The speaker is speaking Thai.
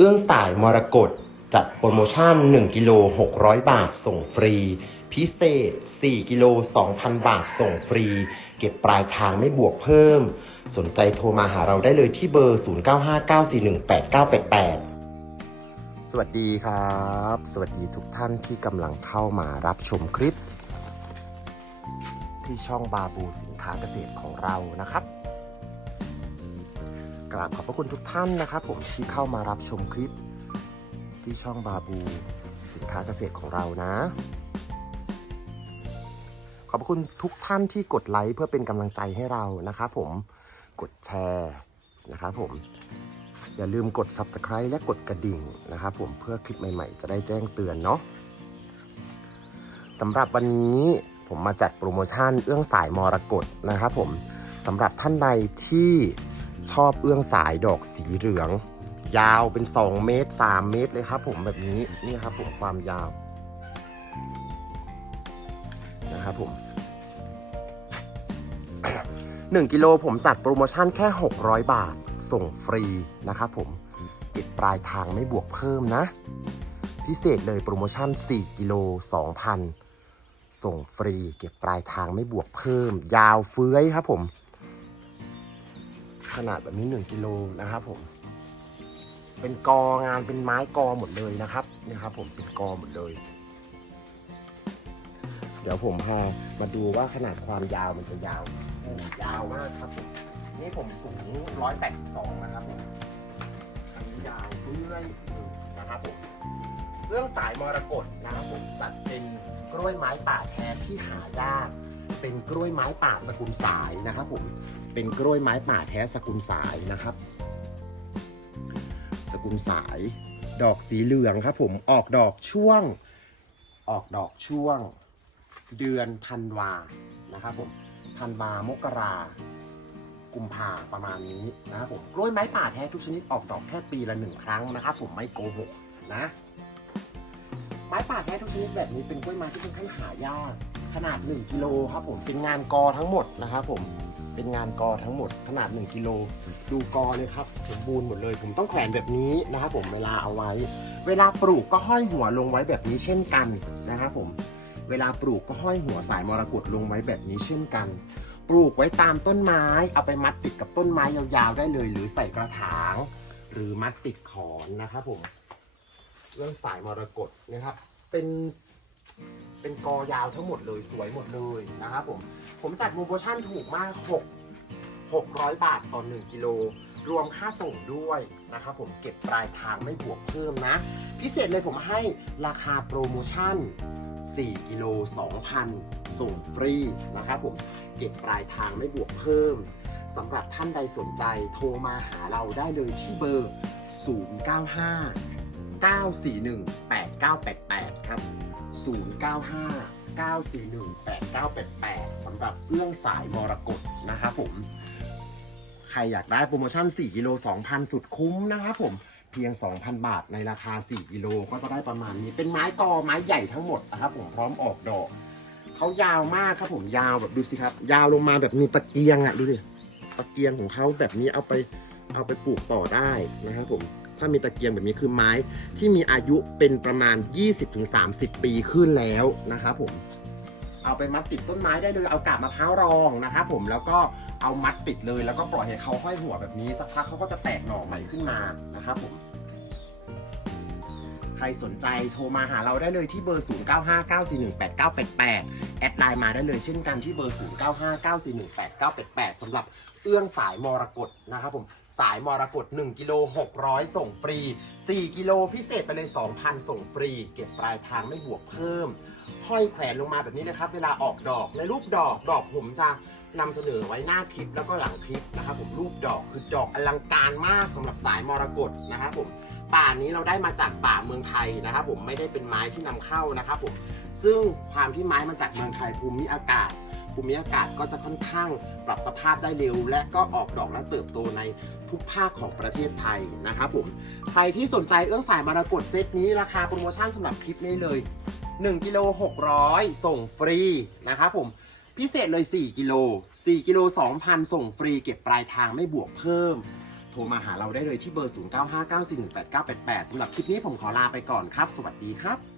เอื้องสายมรกตจัดโปรโมชั่น 1 กิโล 600 บาทส่งฟรี พิเศษ 4 กิโล 2,000 บาทส่งฟรี เก็บปลายทางไม่บวกเพิ่ม สนใจโทรมาหาเราได้เลยที่เบอร์ 0959418988สวัสดีครับ สวัสดีทุกท่านที่กำลังเข้ามารับชมคลิป ที่ช่องบาบูสินค้าเกษตรของเรานะครับ กราบขอบพระคุณทุกท่านนะครับ ผมที่เข้ามารับชมคลิป ที่ช่องบาบูสินค้าเกษตรของเรานะ ขอบพระคุณทุกท่านที่กดไลค์เพื่อเป็นกำลังใจให้เรานะครับผมกดแชร์นะครับผมอย่าลืมกด Subscribe และกดกระดิ่งนะครับผมเพื่อคลิปใหม่ๆ จะได้แจ้งเตือนเนาะสำหรับวันนี้ผมมาจัดโปรโมชั่นเอื้องสายมรกตนะครับผมสำหรับท่านใดที่ ชอบเอื้องสายดอกสีเหลือง ยาวเป็น 2 เมตร 3 เมตรเลยครับ ผมแบบนี้นี่ครับ ผมความยาวนะครับผม1กิโลผมจัดโปรโมชั่นแค่ 600 บาทส่งฟรีนะครับผมเก็บปลายทางไม่บวกเพิ่มนะ พิเศษเลยโปรโมชั่น 4 กิโล 2,000 ส่งฟรี เก็บปลายทางไม่บวกเพิ่ม ยาวเฟื้อยครับผม ขนาดแบบนี้1กิโลนะครับผม เป็นกองานเป็นไม้กอหมดเลยนะครับนี่ครับ ผมเป็นกอหมดเลย เดี๋ยวผมพามาดูว่าขนาดความยาวมันจะยาวโอ้ยาวมากครับผมนี่ผมสูง 182 นะครับผมอันนี้ยาวเรื่อยนะครับผมเรื่องสายมรกตนะครับผมจัดเป็นกล้วยไม้ป่าแท้ที่หายาก เป็นกล้วยไม้ป่าสกุลสายนะครับผมเป็นกล้วยไม้ป่าแท้สกุลสายนะครับ สกุลสาย ดอกสีเหลืองครับผมออกดอกช่วง ออกดอกช่วง เดือนธันวานะครับผมธันวามกรากุมภาประมาณนี้นะครับผมกล้วยไม้ป่าแท้ทุกชนิดออกดอกแค่ปีละหนึ่งครั้งนะครับผมไม่โกหกนะไม้ป่าแท้ทุกชนิดแบบนี้เป็นกล้วยไม้ที่ค่อนข้างหายาก ขนาด 1กิโลครับผมเป็นงานกอทั้งหมดนะครับผมเป็นงานกอทั้งหมดขนาด 1กิโลดูกอเลยครับสมบูรณ์หมดเลย ผมต้องแขวนแบบนี้นะครับผมเวลาเอาไว้ เวลาปลูกก็ห้อยหัวลงไว้แบบนี้เช่นกันนะครับผมเวลาปลูกก็ห้อยหัวสายมรกตลงไว้แบบนี้เช่นกัน ปลูกไว้ตามต้นไม้ เอาไปมัดติดกับต้นไม้ยาวๆได้เลย หรือใส่กระถาง หรือมัดติดขอนนะครับผมเรื่องสายมรกตนะครับ เป็น เป็นกอยาวทั้งหมดเลยสวยหมดเลยนะครับผม ผมจัดโปรโมชั่นถูกมาก6 600 บาทต่อ 1 กิโล รวมค่าส่งด้วยนะครับผมเก็บปลายทางไม่บวกเพิ่มนะ พิเศษเลยผมให้ราคาโปรโมชั่น 4 กิโล 2,000 ส่งฟรีนะครับผมเก็บปลายทางไม่บวกเพิ่มสำหรับท่านใดสนใจโทรมาหาเราได้เลยที่เบอร์ 095 941 8988 ครับ 095 941 8988สำหรับเรื่องสายมรกตนะครับผม ใครอยากได้โปรโมชั่น 4 กิโล 2,000 สุดคุ้มนะครับผม เพียง 2,000 บาทในราคา 4 กิโลก็จะได้ประมาณนี้ เป็นไม้ตอไม้ใหญ่ทั้งหมดนะครับผม พร้อมออกดอก เขายาวมากครับผม ยาวแบบดูสิครับ ยาวลงมาแบบมีตะเกียงอะดูดิ ตะเกียงของเขาแบบนี้เอาไปเอาไปปลูกต่อได้นะครับผม ถ้ามีตะเกียงแบบนี้คือไม้ที่มีอายุเป็นประมาณ 20-30 ปีขึ้นแล้วนะครับผมเอาไปมัดติดต้นไม้ได้เลย เอากาบมะพร้าวรองนะครับผมแล้วก็เอามัดติดเลยแล้วก็ปล่อยให้เขาห้อยหัวแบบนี้สักพักเขาก็จะแตกหน่อใหม่ขึ้นมานะครับผมใครสนใจโทรมาหาเราได้เลยที่เบอร์ 0959418988 แอดไลน์มาได้เลยเช่นกันที่เบอร์ 0959418988สำหรับเอื้องสายมรกตนะครับผม สายมรกต1กิโล600 ส่งฟรี 4 กิโลพิเศษไปเลย 2,000 ส่งฟรี เก็บปลายทางไม่บวกเพิ่ม ห้อยแขวนลงมาแบบนี้นะครับ เวลาออกดอกในรูปดอกดอกผมจะนำเสนอไว้หน้าคลิปแล้วก็หลังคลิปนะครับผมรูปดอกคือดอกอลังการมากสำหรับสายมรกตนะครับผมป่านี้เราได้มาจากป่าเมืองไทยนะครับผมไม่ได้เป็นไม้ที่นำเข้านะครับผมซึ่งความที่ไม้มาจากเมืองไทยภูมิอากาศ ภูมิอากาศก็จะค่อนข้างปรับสภาพได้เร็ว และก็ออกดอกและเติบโตใน ทุกภาคของประเทศไทยนะครับผมใครที่สนใจเอื้องสายมรกตเซตนี้ราคาโปรโมชั่นสำหรับคลิปนี้เลย1กิโล600 ส่งฟรีนะครับผมพิเศษเลย 4 กิโล 4 กิโล 2,000 ส่งฟรีเก็บปลายทางไม่บวกเพิ่ม โทรมาหาเราได้เลยที่เบอร์ 0959418988สำหรับคลิปนี้ผมขอลาไปก่อนครับ สวัสดีครับ